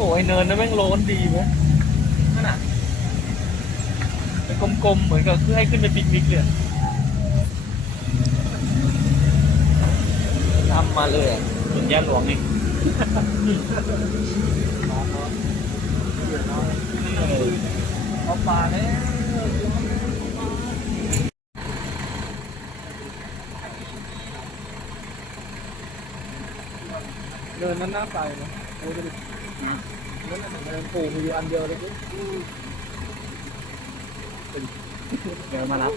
อ้ยเนินนั้นแม่งโล้นดีเว้ยนั่นน่ะเป็นกลมๆเหมือนกับคือให้ขึ้นไปปิกนิกเลยอะทำมาเลยอะสุดแย่หลวงเองเอาปลาแล้วเดินนั้นน่าไปนะ โอ้ยดูดินั่นน่ะมันเดินปูมีอยู่อันเดียวเลยดิเดี๋ยวมารับ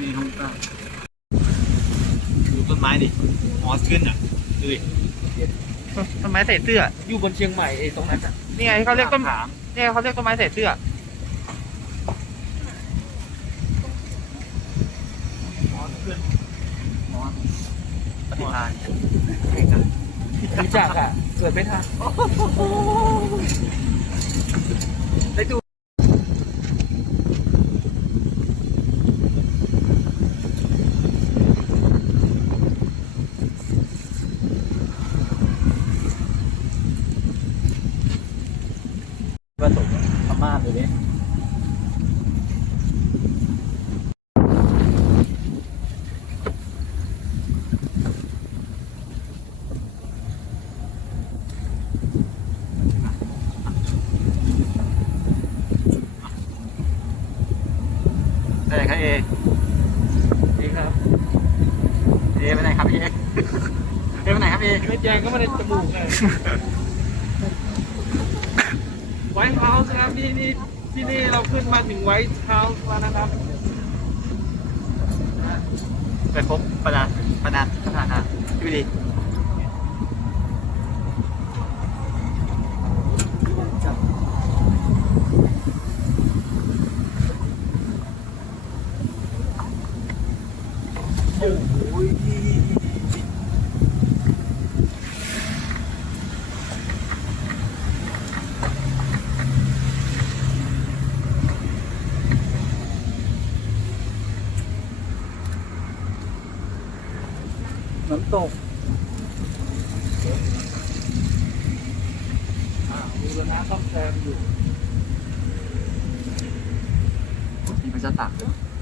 มีห้องใต้ดูต้นไม้ดิมอสขึ้นอะดูดิต้นไม้ใส่เสื้ออยู่บนเชียงใหม่ไอ้ตรงนั้นอะนี่ไงเขาเรียกต้นถามเนี่ยเขาเรียกต้นไม้ใส่เสื้อมอสขึ้น มอสปฏิภาณ รู้จักอะเกิดไม่ทันได้ดูประสบพม่าเลยเนี่ย ไปไหนครับเอ ดีครับ เอไปไหนครับพี่เอเอไปไหนครับเอ ไม่แจง ก็ไม่ได้จมูกเลยไวท์เฮาส์ครับที่นี่ที่นี่เราขึ้นมาถึงไวท์เฮาส์แล้วนะครับไปพบประธานประธานสถานะดูดิ น้ำตก อ่ามีรนะซ่อมแซมอยู่ มีพ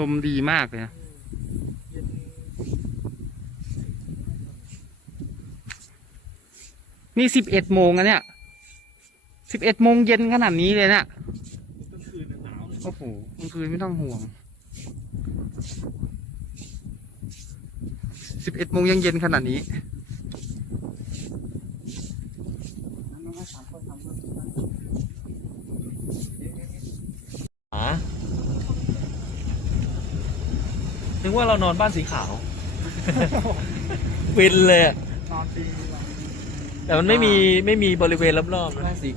ลมดีมากเลยนะนี่สิบเอ็ดโมงอะเนี่ยสิบเอ็ดโมงเย็นขนาดนี้เลยเนะี่ยโอ้โหกลางคืนไม่ต้องห่วงสิบเอ็ดโมงยังเย็นขนาดนี้ หา นึกว่าเรานอนบ้านสีขาว ฟินเลยอะนอนตีแต่มันไม่มีไม่มีบริเวณรอบๆนะแม่สี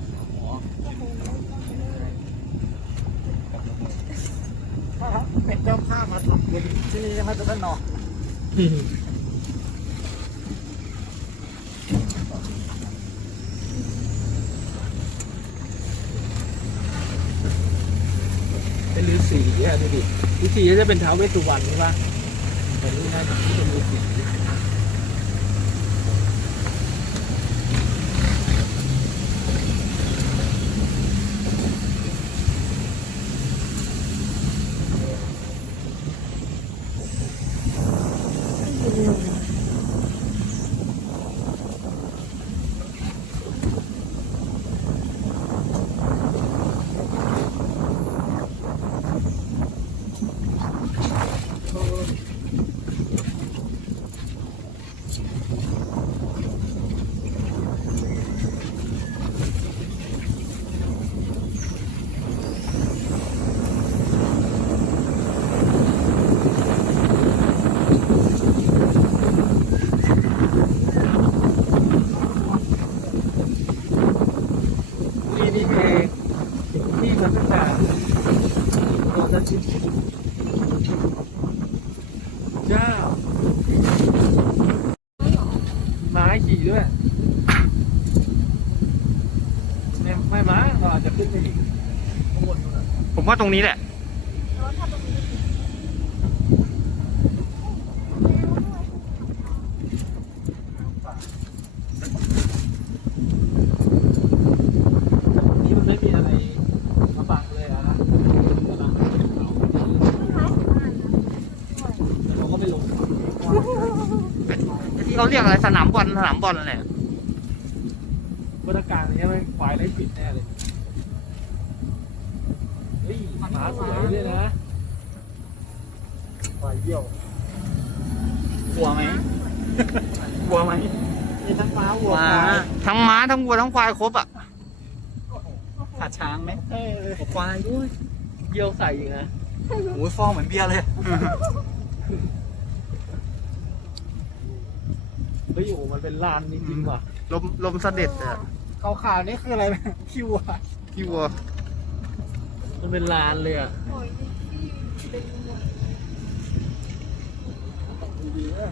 เป็นเจ้าภาพมาทำบุญที่นี่มาจะได้นอนเป็นฤาษีอะ ดูดิฤาษีจะเป็นเท้าเวสสุวรรณใช่ปะแต่นี่น่าจะเป็นฤาษี ไม่มาเราอาจจะขึ้นไปอีกข้างบนนู่นน่ะผมว่าตรงนี้แหละนี่มันไม่มีอะไรมาบังเลยอะนะแล้วเราก็ไปลง ที่เขาเรียกอะไรสนามบอลสนามบอลอะไรอะ บรรยากาศอย่างเงี้ยมันควายไร้ปิดแน่เลยเฮ้ยหมาสวยเลยนะควายเยี่ยว หัวไหม กลัวไหมมีทั้งม้าวัวม้าควายทั้งม้าทั้งวัวทั้งควายครบอะขาช้างไหมเท่เลยควายด้วยเยี่ยวใส่อีกนะโอ้ยฟองเหมือนเบียร์เลยเฮ้ยโอ้มันเป็นลานจริงๆว่ะลมลมเสด็จอะขาวๆนี่คืออะไรนะคิวอะที่วัวมันเป็นลานเลยอะหาที่ดีคื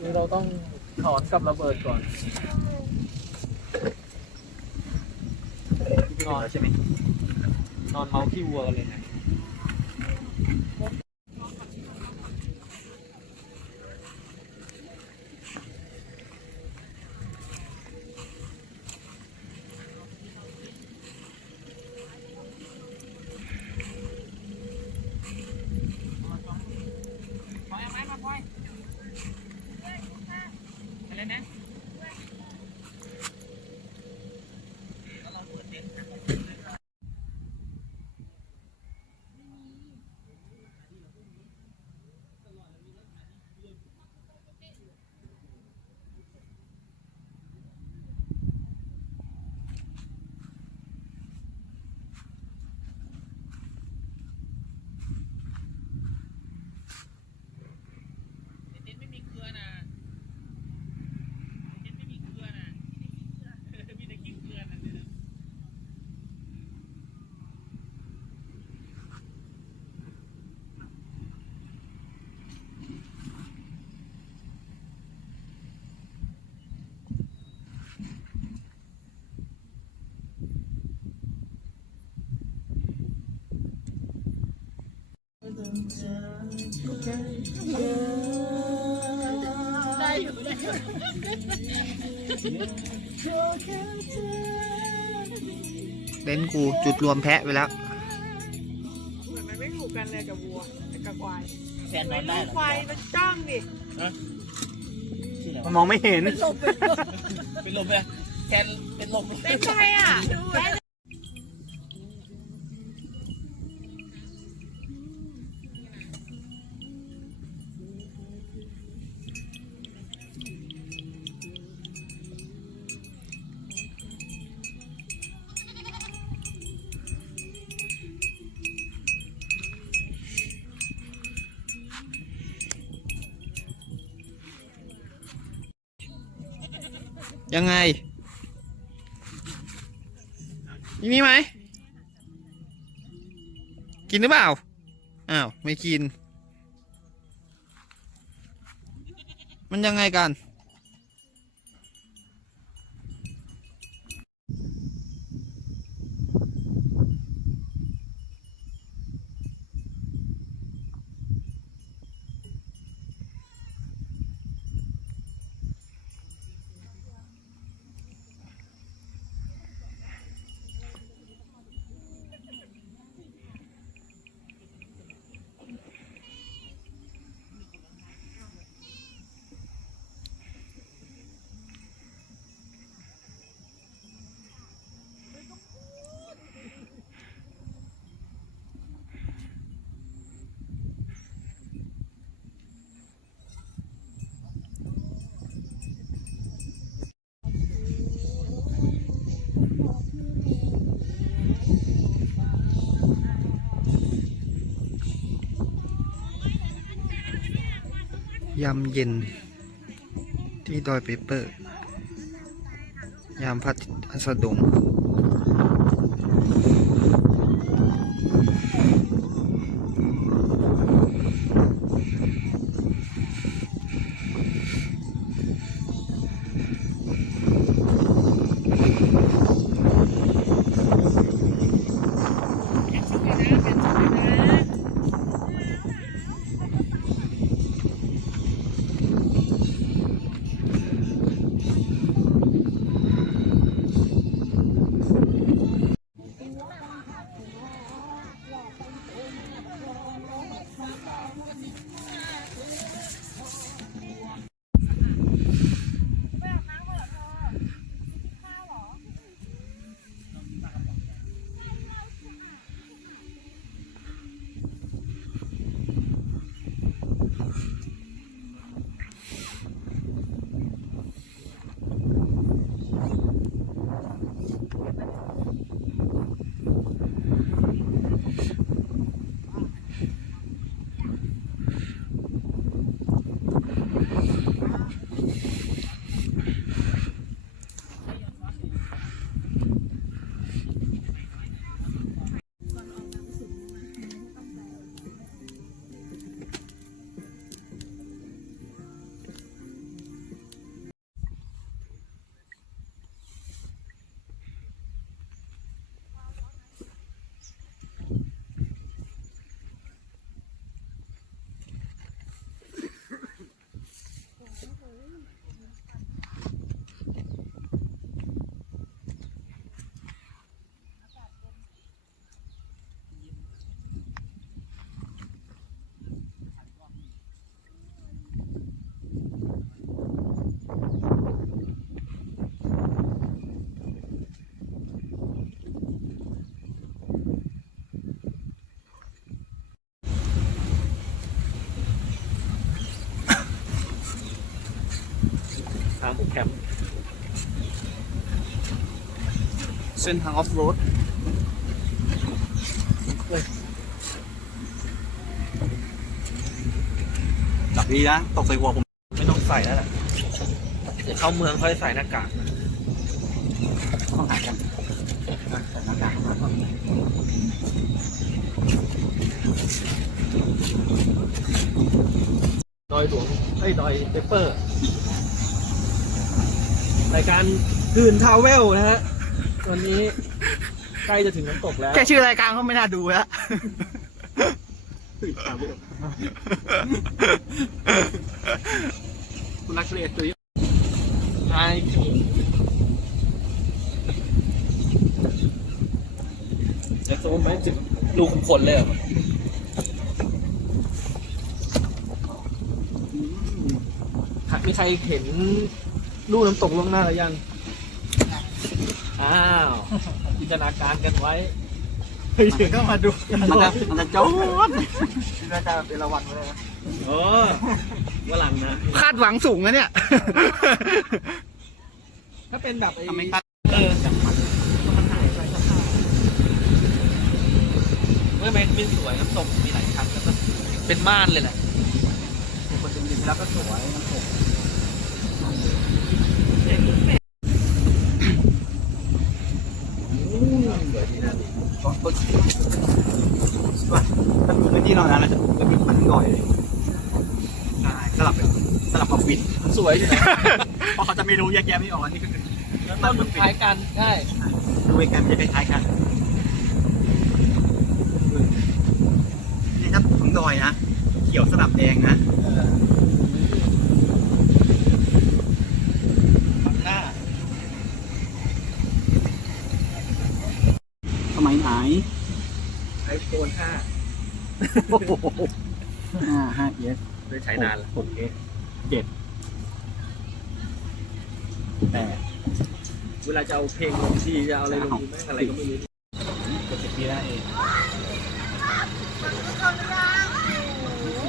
อเราต้องถอนกับระเบิดก่อนนอนใช่ไหมนอนเมาขี้วัวกันเลยนะ ได้อยู่ได้อยู่เต็นท์กูจุดรวมแพะไปแล้วเหมือนมันไม่ถูกกันเลยกับวัวกับควายแฟนนไม่อนได้รู้เหรอควายมันจ้องดิมันมองไม่เห็น เป็นลมเป็นลมเลยแคนเป็นลมเป็นใครอะ ยังไงมีมีไหม กินหรือเปล่า อ้าว ไม่กิน มันยังไงกัน ยำเย็นที่ดอยเปเปอร์ ยามพัดอัสดง เส้นทางออฟโรดจับดีนะ ตกใส่หัวผม ไม่ต้องใส่แล้วแหละเดี๋ยวเข้าเมืองค่อยใส่หน้ากากต้องหากันใส่หน้ากากดอยหลวงไอ้ดอยเปเปอร์ รายการคืนทาวเวลนะฮะ วันนี้ใกล้จะถึงน้ำตกแล้ว แค่ชื่อรายการก็ไม่น่าดูแล้ว คุณนักเรียนตัวไอจะซูมไหมจิบลูกขุมขนเลยเหรอครับมีใครเห็นลูกน้ำตกล่วงหน้าหรือยังอ้าว จินตนาการกันไว้เฮ้ยถึงก็มาดูมันจะมันจะโจ๊ดก็จะเป็นระวังเลยนะโอ้วันหลังนะ คาดหวังสูงนะเนี่ย ถ้าเป็นแบบไอ้ทำไมคาดเออจากมันมันหายไปสักพักเมื่อเมนเป็นสวยน้ำตกมีหลายชั้นแล้วก็เป็นม่านเลยแหละคนจริงๆแล้วก็สวย ออฟฟิศสวยเพราะเขาจะไม่รู้แยกแยะไม่ออกนี่คือต้นมันคล้ายกันใช่ดูเอกันจะคล้ายกันนี่ถ้าของดอยนะเขียวสลับแดงนะสมัยไหนไอโฟน5 5 5 S ได้ใช้นานแล้ว 6S เวลาจะเอาเพลงลงทีจะเอาอะไรลงทีแม่งอะไรก็ไม่รู้เจ็ดสิบปีได้เอง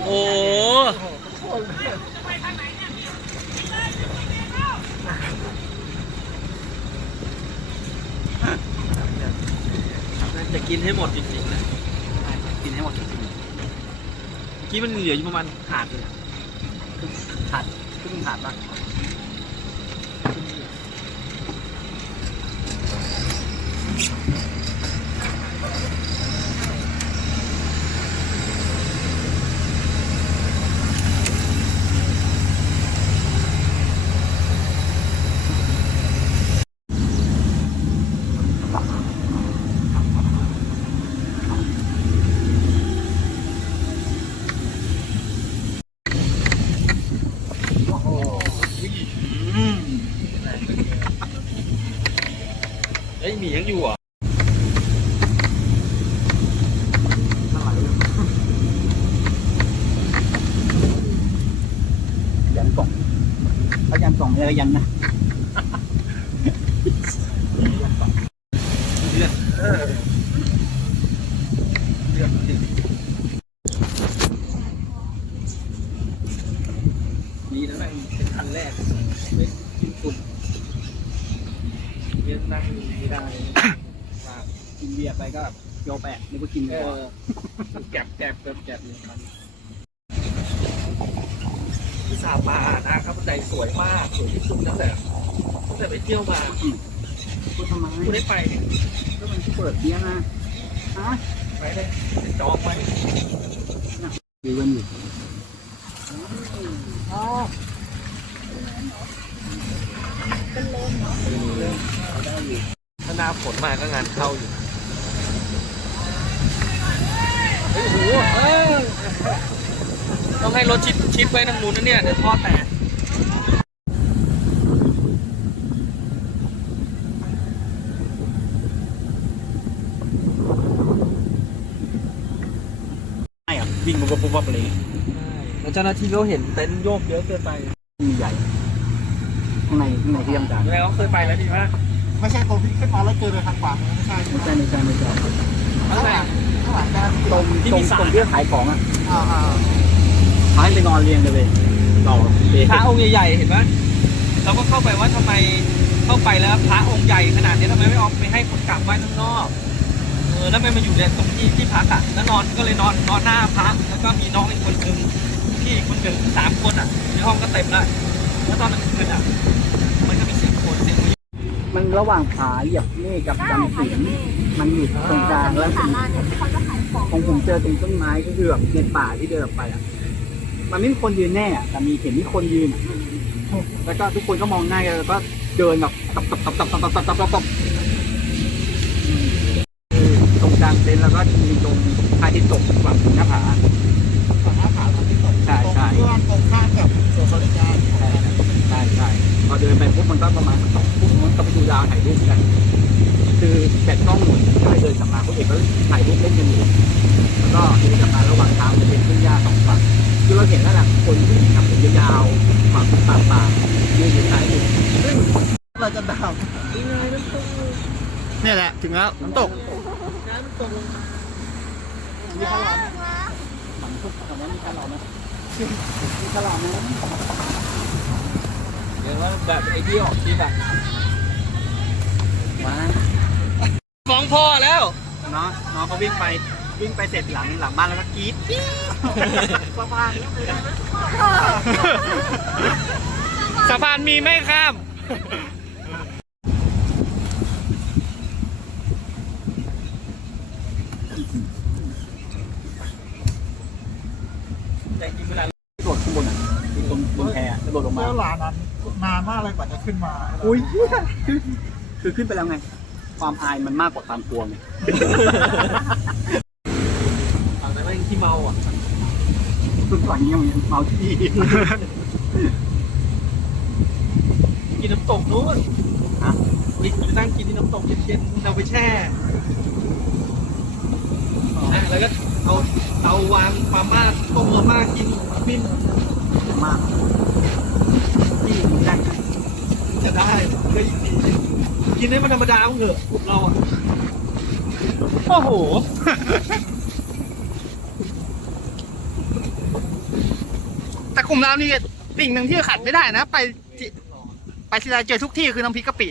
โอ้จะกินให้หมดจริงๆนะกินให้หมดจริงเมื่อกี้มันเหลืออยู่ประมาณถาดเลยๆขาดครึ่งขาดปะ เอ้ยหมียังอยู่เหรอะ ยันกล่องถ้ ยันกล่องม่ได้ก็ยันะดีนะแม่งเป็นคันแรกไม่กินฝุ่นเยังนั่งไม่ได้มากกินเบียร์ไปก็โยแปะนึกว่ากินเอก่อนอแกบแกบแกบแกบเลย ครับที่สามานะครับใจสวยมากสวยที่สุดตั้งแต่ตั้งแต่ไปเที่ยวมาพูดทำไมคุณได้ไปเนี่ยก็มันเปิดเบียร์นะฮะไปเลยจองไปดีวันอยู่ถ้าหน้าฝนมาก็งานเข้าอยู่เฮ้ยโอ้โหเออต้อง ให้รถชิดชิดไว้ทางนู้นนะเนี่ยเดี๋ยวท่อแตกใช่อะวิ่งปุ๊บปุ๊บปุ๊บเลยแล้วเจ้าหน้าที่เขาเห็นเต็นท์โยกเยอะเกินไปมีใหญ่ข้างในข้างในที่ทำการแล้วเคยไปแล้วดีมากไม่ใช่ตรงที่ขึ้นมาแล้วเจอเลยทางขวาไม่ใช่ไม่ใช่ไม่ใช่ไม่ใช่ข้างในข้างหลังการตรงที่ตรมีงสระตรงที่ขายของอะอ่า เขาให้ไปนอนเรียงกันเลยเราเบพระองค์ใหญ่ๆเห็นปะเราก็เข้าไปว่าทำไมเข้าไปแล้วพระองค์ใหญ่ขนาดนี้ทำไมไม่ออกไปให้คนกราบไหว้ข้างนอกเออแล้วทำไมมาอยู่ในตรงที่ที่พักอะแล้วนอนก็เลยนอนนอนหน้าพระแล้วก็มีน้องอีกคนหนึ่งพี่อีกคนหนึ่งสามคนอะในห้องก็เต็มแล้วแล้วตอนกลางคืนอะมันก็มีเสียงคนเสียงผู้หญิงมันระหว่างผาเหยียบเมฆกับจันทร์ศีลมันอยู่ตรงกลางแล้วผมของผมเจอตรงต้นไม้ก็คือแบบในป่าที่เดินออกไปอะ มันไม่มีคนยืนแน่อะแต่มีเห็นมีคนยืนอะแล้วก็ทุกคนก็มองหน้ากันแล้วก็เดินแบบตับตับตับตับตับตับตับตับตับตรงกลางเต็นท์แล้วก็มีตรงพระอาทิตย์ตกฝั่งหน้าผา ฝั่งหน้าผาตอนที่ตกใช่ใช่ ตรงตรงข้ามกับสวนสริการใช่ใช่พอเดินไปปุ๊บมันก็ประมาณสองทุ่มมันก็ไปดูดาวถ่ายรูปกัน คือแบตกล้องหมดก็เลยเดินกลับมาพวกเอกก็ถ่ายรูปเล่นกันอยู่แล้วก็เดินกลับมาระหว่างทางจะเป็นทุ่งหญ้าสองฝั่ง คือเราเห็นแล้วแหละคนผู้หญิงผมยาวๆฝั่งป่าป่าๆยืนอยู่ท้ายอยู่ซึ่งเราจะดาวเนี่ยแหละถึงแล้วน้ำตกมีข้าวหลามฝั่งทุกฝั่งนั้นมีข้าวหลามไหมมีข้าวหลามไหมเดี๋ยวว่าแบบไอ้ที่ออกคลิปอะมาฟ้องพ่อแล้วน้องน้องเขาวิ่งไป วิ่งไปเสร็จหลังหลังบ้านแล้วก็กรี๊ดสะพานแล้วเลยสะพานมีไม่ข้าม แต่จริงเวลาโดดข้างบนอะตรงบนแพอะจะโดดลงมาเมื่อหลานนั้นนานมากเลยกว่าจะขึ้นมาอุ้ยคือคือขึ้นไปแล้วไง ความอายมันมากกว่าความกลัวไงฝั่งนั้นแม่งที่เมาอะ คือก่อนนี้ยังเมาที่ กินน้ำตกนู้นฮะ วิไปนั่งกินที่น้ำตกเย็นๆเราไปแช่อะแล้วก็เอาเตาวางมาม่าต้มมาม่ากินปิ้นมากที่ได้จะได้ก็ยินดีกินให้มันธรรมดาเอาเหอะพวกเราอะโอ้โห แต่ก ลุ่มเรานี่สิ่งหนึ่งที่ขาดไม่ได้นะ ไป ไปทีไรเจอทุกที่คือน้ำพริกกะปิ